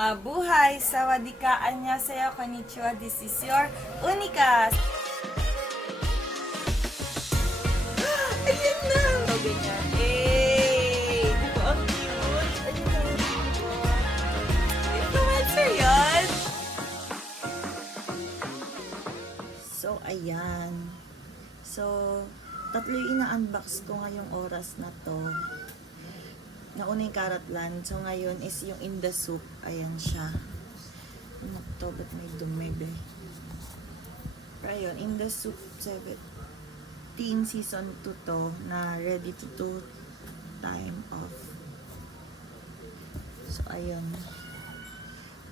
Mabuhay! Sawadika! Annyeonghaseyo! Konnichiwa! This is your Unika! Ayan na! O, ganyan. Hey! Di ba ang cute? Influencer yan! So, ayan. So, tatlo yung ina-unbox ko ngayong oras na to. Nauna yung Karatlan. So, ngayon is yung In The Soup. Ayan siya. Ano to? Ba't may dumi, be? Pero yun, In The Soup 17 season 2 to na ready to do time off. So, ayun.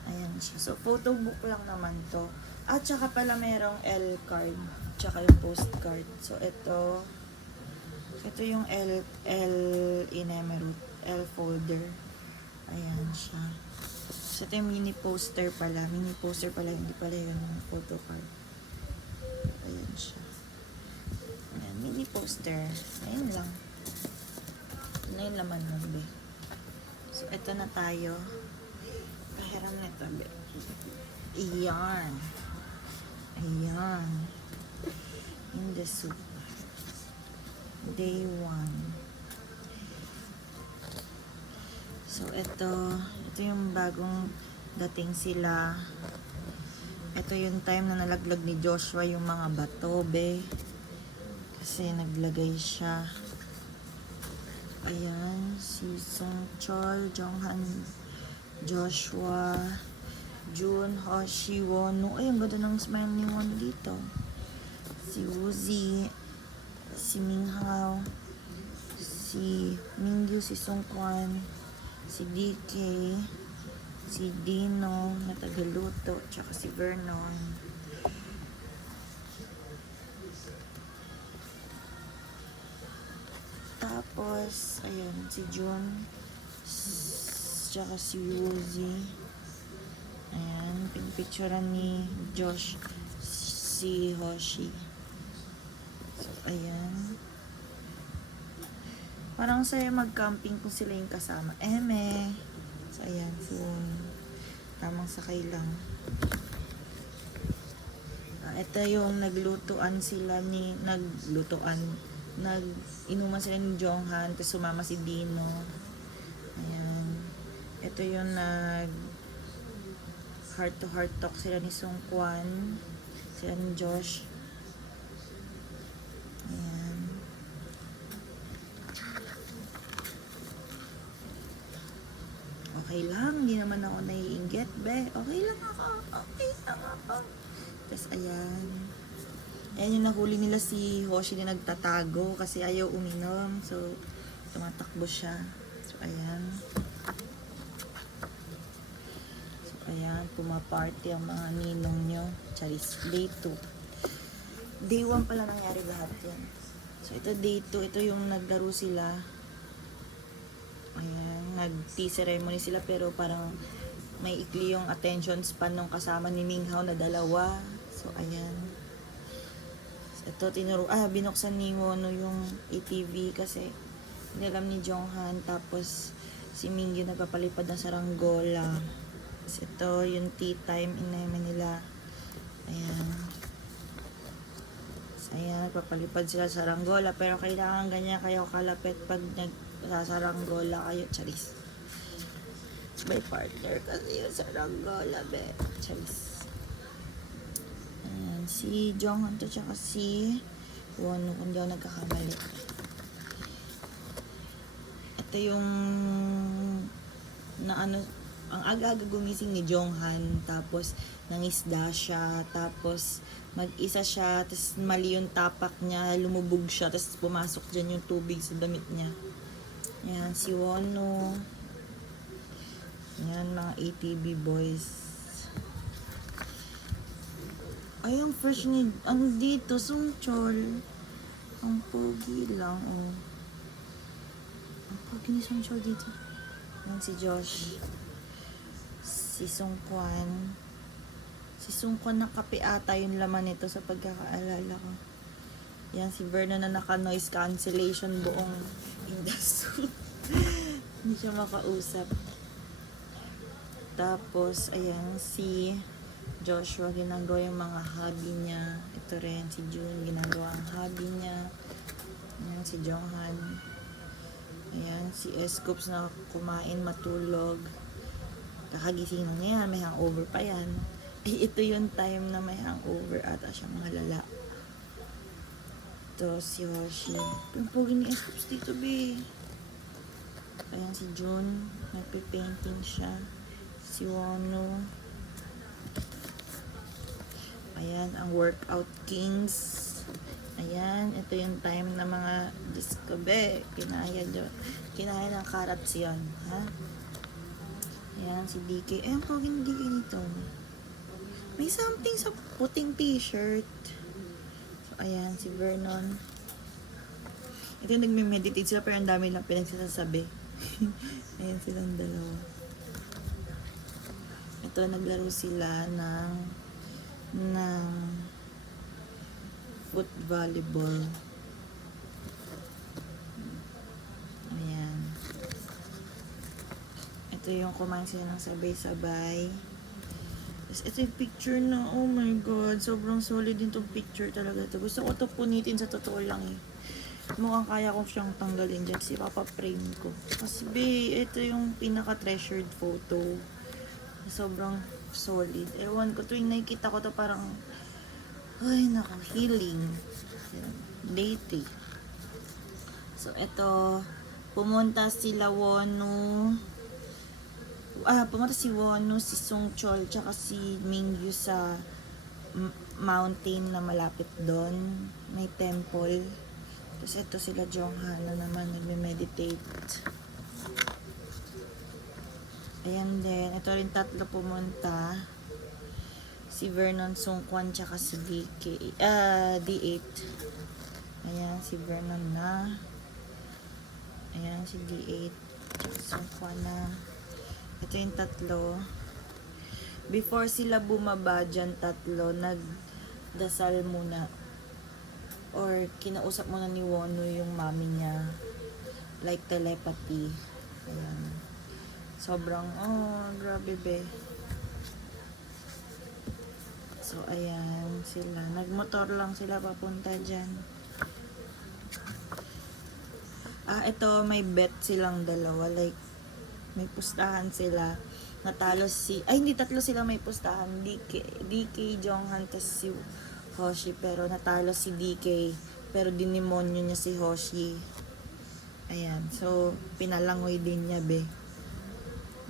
Ayan siya. So, photo book lang naman to. At saka pala merong L card. Tsaka yung postcard. So, ito yung L Inemerut. L folder. Ayan siya. So, ito yung mini poster pala. Mini poster pala. Hindi pala yun yung photo card. Ayan siya. Ayan, mini poster. Ayan lang. Ano yung laman mo, be? So, ito na tayo. Pahiram na ito, be. Ayan. Ayan. In the Soup. Day 1. So, ito yung bagong dating sila. Ito yung time na nalaglag ni Joshua yung mga bato, be. Kasi naglagay siya. Ayan, si Song Chol, Jonghan, Joshua, Jun, Hoshi, Wonu. Ay, ang ganda ng smile ni Wonu dito. Si Woozi, si Minghao, si Mingyu, si Sungkwan, si DK, si Dino na tagaluto, tsaka si Vernon. Tapos, ayun, si Jun, tsaka si Woozi. Ayan, pinipicturean ni Josh si Hoshi. So, ayan. Parang saya mag-camping kung sila yung kasama. Eme. So, ayan. So, tamang sakay lang. Ito yung naglutuan sila ni... Nag-inuman sila ni Jonghan. Tapos sumama si Dino. Ayan. Ito yung heart-to-heart talk sila ni Song Kwan. Sila ni Josh. Ayan. Okay lang, hindi naman ako naiinggit, be. Okay lang ako. Tapos, ayan. Ayan yung nahuli nila si Hoshi na nagtatago kasi ayaw uminom. So, tumatakbo siya. So, ayan. So, ayan. Pumaparty ang mga ninong nyo. Charis. Day 2. Day 1 pala nangyari lahat yan. So, ito day 2. Ito yung naglaro sila. Ayan, nag-tea ceremony sila pero parang may ikli yung attention span nung kasama ni Minghao na dalawa. So, ayan. So, ito, binuksan ni Wono yung ATV kasi hindi alam ni Jonghan. Tapos, si Mingyu nagpapalipad ng saranggola. So, ito, yung tea time inamin nila. Ayan. So, ayan, nagpapalipad sila sa saranggola pero kailangan ganyan kayo kalapit pag sasaranggola kayo, charis. May partner kasi yung saranggola, be. Charis. Ayan, si Jonghan to, tsaka si Wonu, kung di ako nagkakamali. Ito yung ang aga-aga gumising ni Jonghan, tapos nangisda siya, tapos mag-isa siya, tapos mali yung tapak niya, lumubog siya, tapos pumasok dyan yung tubig sa damit niya. Yan, si Wono. Yan, mga ATV boys. Ay, ang fresh ni... Ang dito, Sungchol. Ang pogi lang, oh. Ang pogi ni Sungchol dito. Yan, si Josh. Si Sungkwan. Si Sungkwan nakape ata yung laman nito sa pagkakaalala ko. Yan, si Vernon na naka-noise cancellation buong industry. Hindi siya makausap. Tapos, ayan, si Joshua, ginagawa yung mga hobby niya. Ito rin, si June, ginagawa ang hobby niya. Ayan, si Jonghan. Ayan, si Escoops na kumain, matulog. Kakagising lang niya, may hangover pa yan. Ito yung time na may hangover ata siya, mga lala. Ito, si Hoshi. Yung pogi ni Escoops dito, be. Ayan, si June. Nagpipainting siya. Si Wonu. Ayan, ang workout kings. Ayan, ito yung time na mga diskobe. Kinaya ng carrots yan. Ha? Ayan, si DK. Ayan, poging DK nito. May something sa puting t-shirt. So, ayan, si Vernon. Ito yung nagme-meditate sila pero ang dami lang pinagsasabi. Ayan silang dalawa. Ito, naglaro sila ng foot volleyball. Ayan. Ito yung kumain sila ng sabay-sabay. Tapos ito yung picture na, oh my god, sobrang solid din tong picture talaga to. Gusto ko to punitin sa totoo lang eh. Mukhang kaya ko siyang tanggalin dyan kasi papaprame ko. Kasi ito yung pinaka-treasured photo. Sobrang solid. Ewan ko, tuwing nakikita ko to parang, ay naku, healing. Lately. So, ito, pumunta sila pumunta si Wonu, si Sungchol, tsaka si Mingyu sa mountain na malapit doon. May temple. Tapos ito sila Jonghan na naman nagme-meditate. Ayan din. Ito rin tatlo pumunta. Si Vernon, Sungkwan, tsaka si D8. Ayan, si Vernon na. Ayan, si D8. Tsaka Sungkwan na. Ito yung tatlo. Before sila bumaba dyan tatlo, nagdasal muna. Or kinausap muna ni Wonu yung mami niya. Like telepathy. Ayan. Sobrang, grabe be. So, ayan sila. Nagmotor lang sila papunta dyan. Ito, may bet silang dalawa. Like, may pustahan sila. Natalo hindi, tatlo sila may pustahan. DK, Jonghan, tas si Hoshi. Pero natalo si DK. Pero dinimonyo niya si Hoshi. Ayan. So, pinalangoy din niya, be.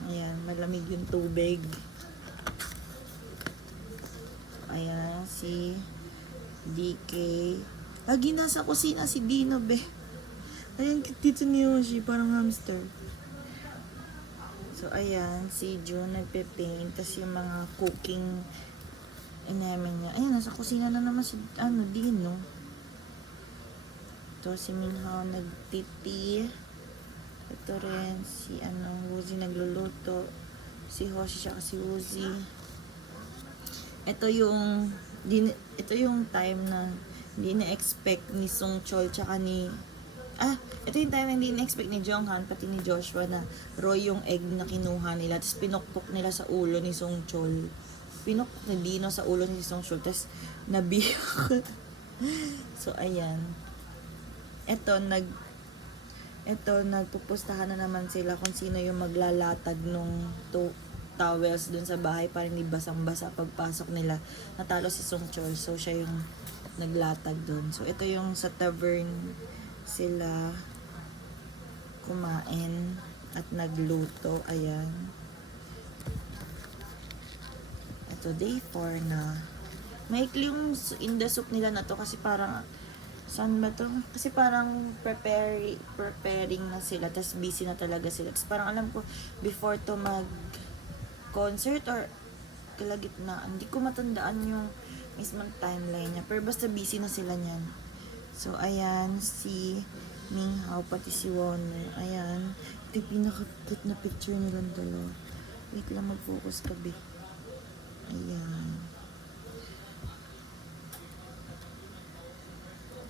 Ayan, malamig yung tubig. Ayan, si DK. Lagi nasa kusina si Dino, be. Ayan, dito ni Hoshi, parang hamster. So, ayan, si June nagpe-paint. Tapos yung mga cooking inamin niya. Ayan, nasa kusina na naman si, Dino. Ito, si Minhao nagtiti. Ito rin, si, Woozy nagluluto. Si Hoshi, siya si Woozy. Ito yung time na hindi na-expect ni Sungchol, tsaka ito yung time na hindi na-expect ni Jonghan, pati ni Joshua na raw yung egg na kinuha nila. Tapos pinukpok nila sa ulo ni Sungchol. Pinukpok ni Dino sa ulo ni Sungchol. Tapos nabiyak. So, ayan. Ito, nagpupustahan na naman sila kung sino yung maglalatag nung towels dun sa bahay para hindi basang-basa pagpasok nila. Natalo si Sungchol. So, siya yung naglatag dun. So, ito yung sa tavern sila kumain at nagluto. Ayan. Ito, day 4 na. Maikli yung in the soup nila na to kasi parang saan ba to? Kasi parang preparing na sila. Tapos busy na talaga sila. Tapos parang alam ko before to mag-concert or kalagitnaan. Hindi ko matandaan yung mismong timeline niya. Pero basta busy na sila niyan. So, ayan, si Minghao, pati si Wonu. Ayan. Ito yung pinaka-cute na picture nilang dalawa. Wait lang, mag-focus ka, be. Ayan.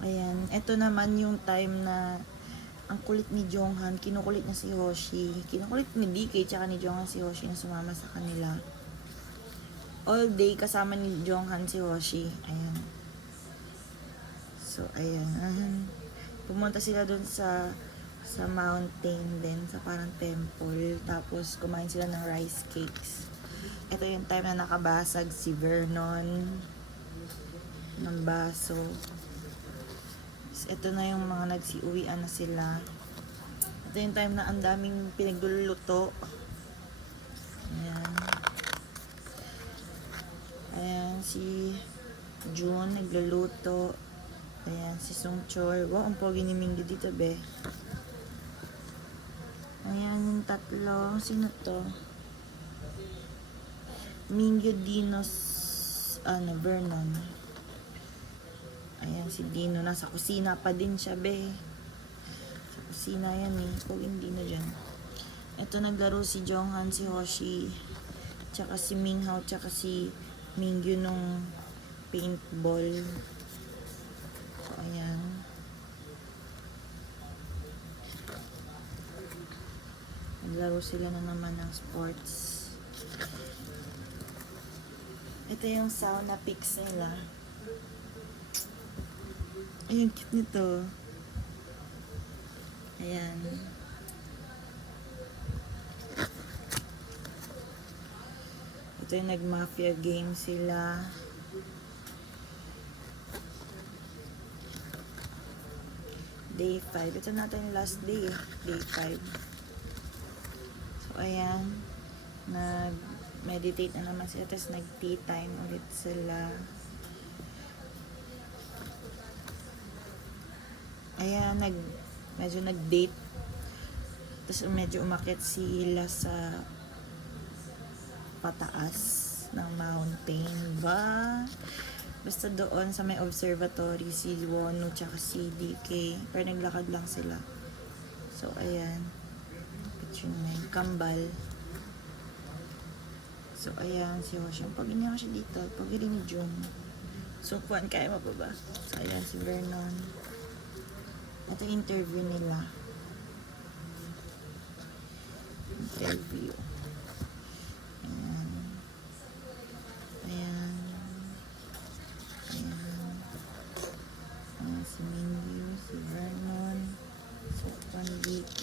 Ayan. Ito naman yung time na Ang kulit ni Jonghan, kinukulit niya si Hoshi. Kinukulit ni DK tsaka ni Jonghan si Hoshi na sumama sa kanila. All day kasama ni Jonghan si Hoshi. Ayan. So, ayan. Pumunta sila dun sa mountain din, sa parang temple. Tapos, kumain sila ng rice cakes. Ito yung time na nakabasag si Vernon ng baso. Ito na yung mga nagsiuwian na sila. Ito yung time na ang daming pinagluluto. Ayan. Ayan, si June nagluluto. Ayan, si Sung Choi. Wow, ang pogi ni Mingyu dito, be. Ayan, yung tatlo. Sino to? Mingyu, Dinos, Vernon. Ayan, si Dino. Nasa kusina pa din siya, be. Sa kusina yan, eh. Kung hindi na dyan. Ito, naglaro si Jonghan, si Hoshi, tsaka si Minghao, tsaka si Mingyu nung paintball. So, ayan. Naglaro sila na naman ng sports. Ito yung sauna pics nila. Ayun, cute nito. Ayan. Ito yung nag-mafia game sila. Day 5. Ito natin yung last day. Day 5. So, ayan. Nag-meditate na naman sila. Tapos nag-tea time ulit sila. Ayan, medyo nag-date. Tapos medyo umakyat sila sa pataas ng mountain. Basta doon sa may observatory, si Wonu tsaka si DK. Pero naglakad lang sila. So, ayan. Picture na yung kambal. So, ayan, si Hoshi. Pag niya siya dito, pag rin ni June. So, kuwan, kaya mo pa ba? So, ayan, si Vernon. Ito yung interview nila. Interview. Ayan. Ayan. Ayan. Ayan si Mingyu, si Vernon, si DK.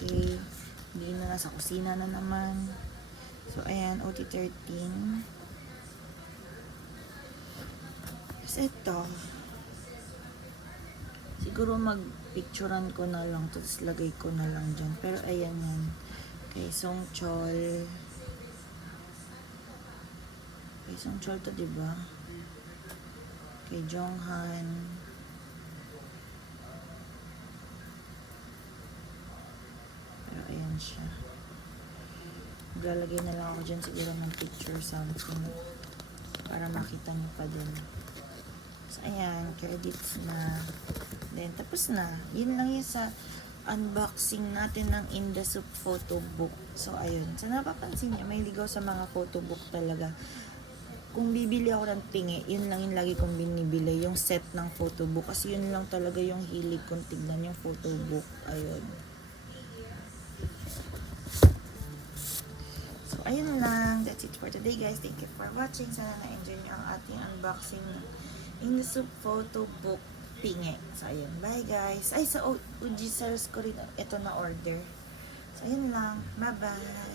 Hindi na nasa kusina na naman. So, ayan, OT13. Tapos ito. Siguro mag-picturean ko na lang to, tapos lagay ko na lang dyan. Pero ayan yan. Kay Song Chol. Kay Song Chol to, diba? Kay Jonghan. Pero ayan siya. Maglalagay na lang ako dyan siguro ng picture something. Para makita niyo pa din. So, ayan. Credits na. Then, tapos na. Yun lang yun sa unboxing natin ng In The Soup photo book. So, ayun. Sa napapansin niya, may ligaw sa mga photo book talaga. Kung bibili ako ng pingi, yun lang yung lagi kong binibili. Yung set ng photo book. Kasi yun lang talaga yung hilig kong tignan yung photo book. Ayun. So, ayun lang. That's it for today, guys. Thank you for watching. Sana na-enjoy nyo ang ating unboxing In The Soup photo book pingi. So, ayun. Bye, guys. Ay, sa UG sales ko rin ito na order. So, ayun lang. Bye-bye.